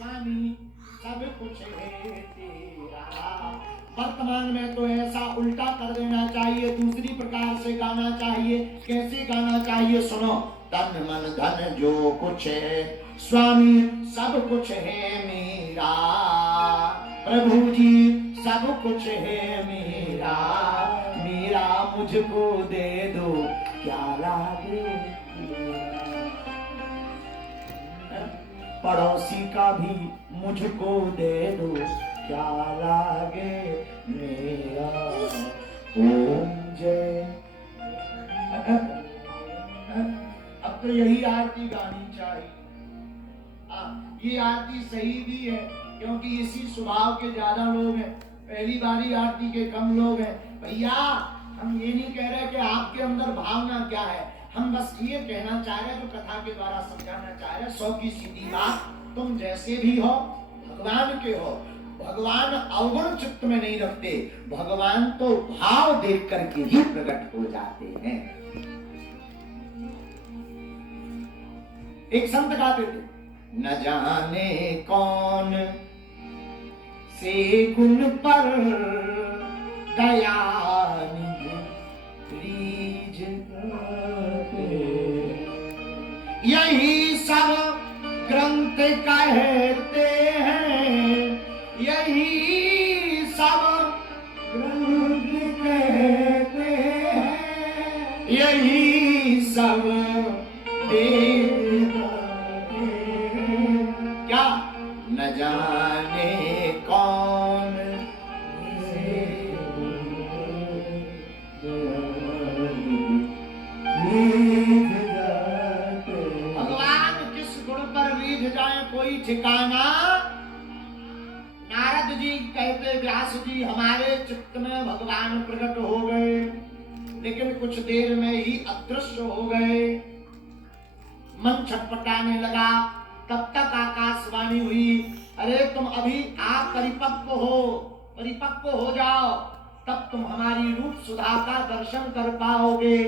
स्वामी सब कुछ है तेरा। वर्तमान में तो ऐसा उल्टा कर देना चाहिए, दूसरी प्रकार से गाना चाहिए। कैसे गाना चाहिए सुनो। तन मन धन जो कुछ है स्वामी सब कुछ है मेरा, प्रभु जी सब कुछ है मेरा, मेरा मुझको दे दो क्या लागे, पड़ोसी का भी मुझको दे दो क्या लागे मेरा। ओम जय। अब तो यही आरती गानी चाहिए। ये आरती सही भी है क्योंकि इसी स्वभाव के ज्यादा लोग हैं, पहली बारी आरती के कम लोग हैं। भैया हम ये नहीं कह रहे कि आपके अंदर भावना क्या है, हम बस ये कहना चाह रहे, जो कथा के द्वारा समझाना चाह रहे, 100 की सीधी बात, तुम जैसे भी हो भगवान के हो। भगवान अवगुण चित्त में नहीं रखते, भगवान तो भाव देख करके ही प्रकट हो जाते हैं। एक संत गाते थे, न जाने कौन से गुण पर दया यही सब ग्रंथ कहते हैं, यही सब ग्रंथ कहते हैं, यही सब वेद क्या न जाने कौन से जाए कोई ठिकाना। नारद जी कहते व्यास जी हमारे चित्त में भगवान प्रकट हो गए, लेकिन कुछ देर में ही अदृश्य हो गए। मन छटपटाने लगा। तब तक आकाशवाणी हुई, अरे तुम अभी आप परिपक्व हो जाओ, तब तुम हमारी रूप सुधा का दर्शन कर पाओगे।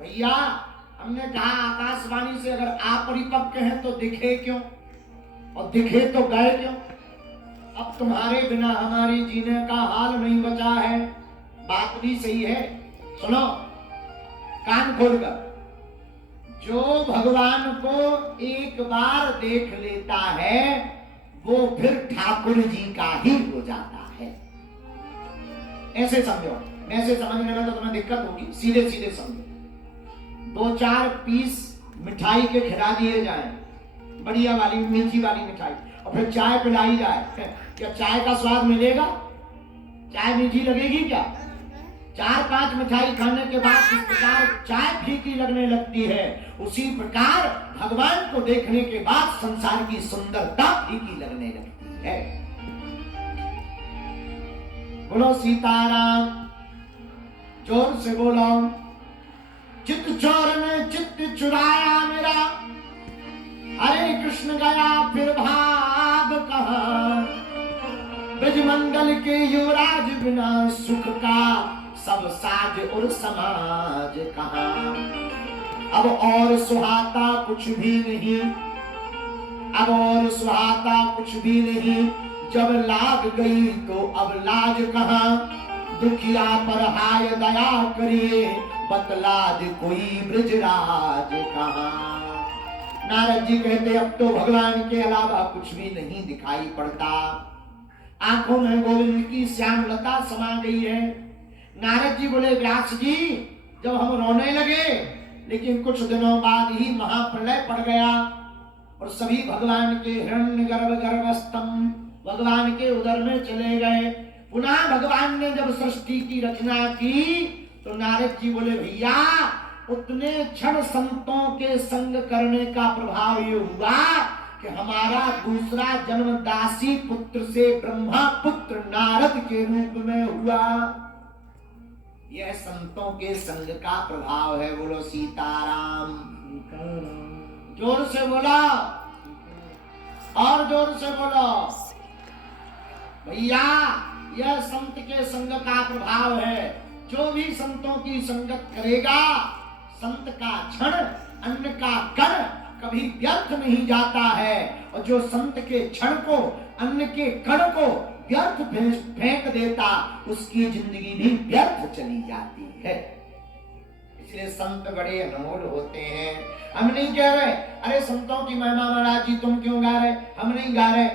भैया हमने कहा आकाशवाणी से अगर आप परिपक्व हैं तो दिखे क्यों, और दिखे तो गए क्यों। अब तुम्हारे बिना हमारी जीने का हाल नहीं बचा है। बात भी सही है, सुनो कान खोलकर। जो भगवान को एक बार देख लेता है वो फिर ठाकुर जी का ही हो जाता है। ऐसे समझो, ऐसे समझने में तो तुम्हें दिक्कत होगी, सीधे सीधे समझो। 2-4 पीस मिठाई के खिला दिए जाए, बढ़िया वाली मीठी वाली मिठाई, और फिर चाय पिलाई जाए, क्या चाय का स्वाद मिलेगा? चाय मीठी लगेगी क्या? 4-5 मिठाई खाने के बाद जिस प्रकार चाय फीकी लगने लगती है, उसी प्रकार भगवान को देखने के बाद संसार की सुंदरता फीकी लगने लगती है। बोलो सीताराम, जोर से बोलो। चित्त चोर ने चित्त चुराया मेरा, हरे कृष्ण गया फिर भाग कहाँ। ब्रजमंडल के युवराज बिना सुख का सब साज और समाज कहाँ। अब और सुहाता कुछ भी नहीं, अब और सुहाता कुछ भी नहीं, जब लाग गई तो अब लाज कहाँ। दुखिया पर हाय दया करिए, बतला दे कोई ब्रजराज कहाँ। नारद जी कहते अब तो भगवान के अलावा कुछ भी नहीं दिखाई पड़ता। आंखों में गोविंद की श्यामलता समा गई है। नारद जी बोले व्यास जी जब हम रोने लगे, लेकिन कुछ दिनों बाद ही महाप्रलय पड़ गया और सभी भगवान के हिरण्यगर्भ गर्भस्थम भगवान के उदर में चले गए। पुनः भगवान ने जब सृष्टि की रचना की तो नारद जी बोले भैया उतने क्षण संतों के संग करने का प्रभाव ये हुआ कि हमारा दूसरा जन्म दासी पुत्र से ब्रह्मा पुत्र नारद के रूप में हुआ। यह संतों के संग का प्रभाव है। बोलो सीताराम। जोर से बोला और जोर से बोलो भैया, यह संत के संग का प्रभाव है। जो भी संतों की संगत करेगा, संत का क्षण, अन्न का कण कभी व्यर्थ नहीं जाता है। और जो संत के क्षण को, अन्न के कण को व्यर्थ फेंक देता, उसकी जिंदगी भी व्यर्थ चली जाती है। इसलिए संत बड़े अनमोल होते हैं। हम नहीं कह रहे अरे संतों की महिमा महाराज जी तुम क्यों गा रहे, हम नहीं गा रहे।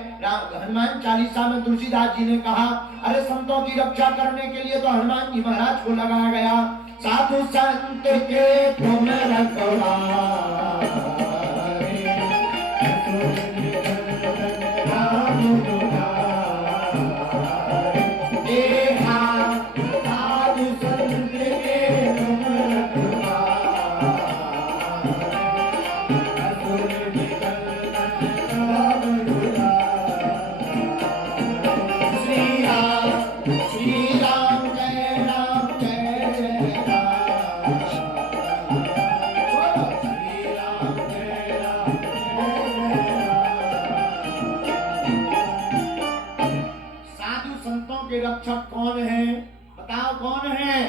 हनुमान चालीसा में तुलसीदास जी ने कहा अरे संतों की रक्षा करने के लिए तो हनुमान जी महाराज को लगाया गया। साधु संत के तुम रखवारे, रक्षक कौन है बताओ, कौन है?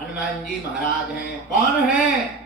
हनुमान जी महाराज हैं। कौन है?